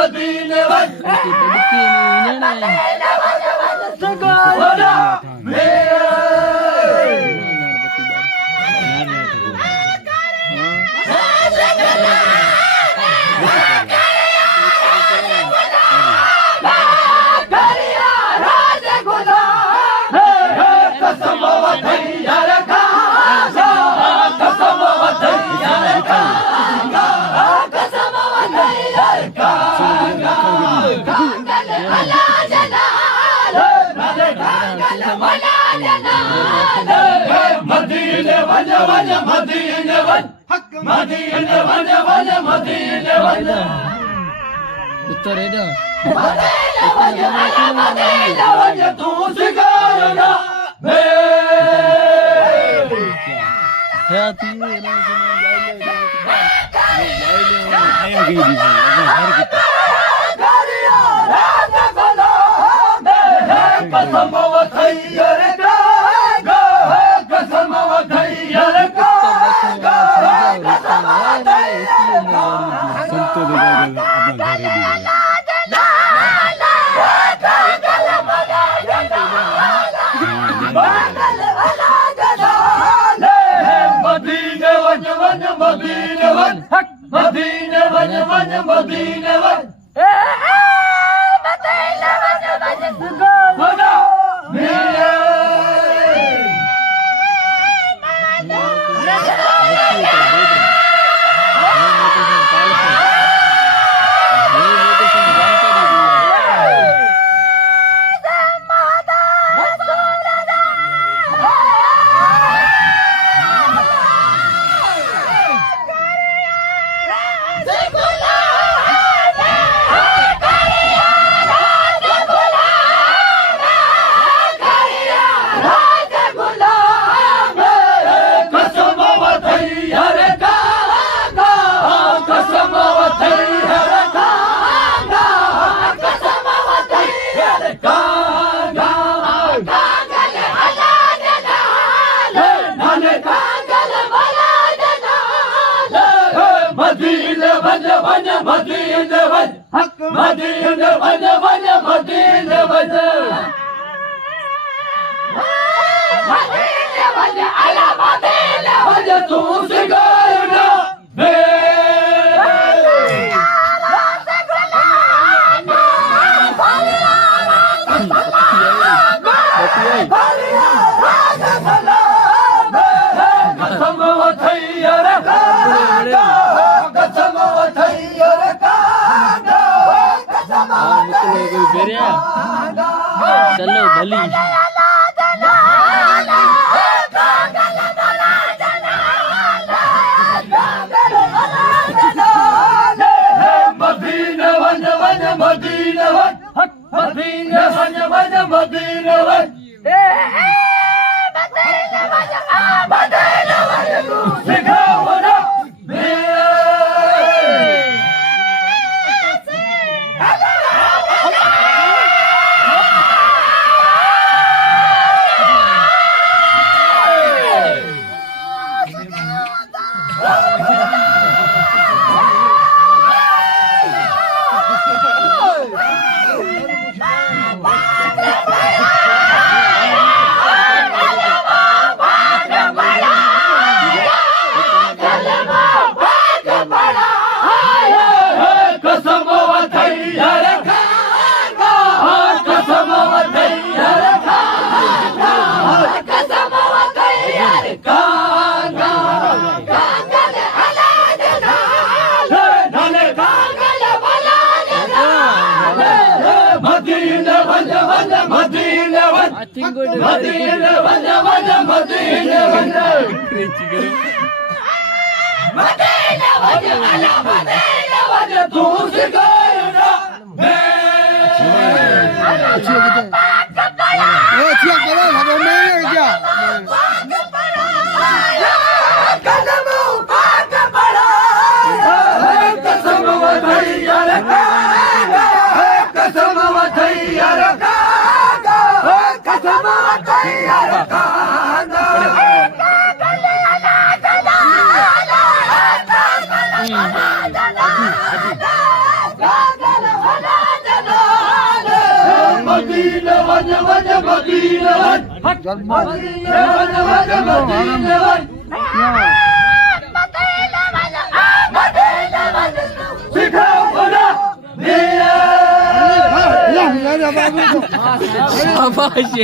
मदीने वन मदीने one one मदीने वन मदीने वन वन मदीने वन उत्तर है ना मदीने वन तू सिखाएगा है तीन ना आया गई दी कसम वथैयर का कसम वथैयर का संतो दे अपना घर मदीने वन वन मदीने वन मदीने वन वन मदीने वन मदीने वन वन मदीने वन मदीने वन वन मदीने वन मदीने वन अला मदीने वन तू सिखाएगा कसम वथैयर का कसम वथैयर का कसम चलो भली मदीने वन वन मदीने वन मदीने वन वन मदीने वन मदीने वन तू सिखाओ ना मदीने वन वन मदीने वन मदीने वन अला मदीने वन तू सिखाएगा वो छिया करो हम नहीं क्या कसम पाक पड़ा कसम वथैयर का कसम वथैयर का कसम वथैयर का શાબાશ.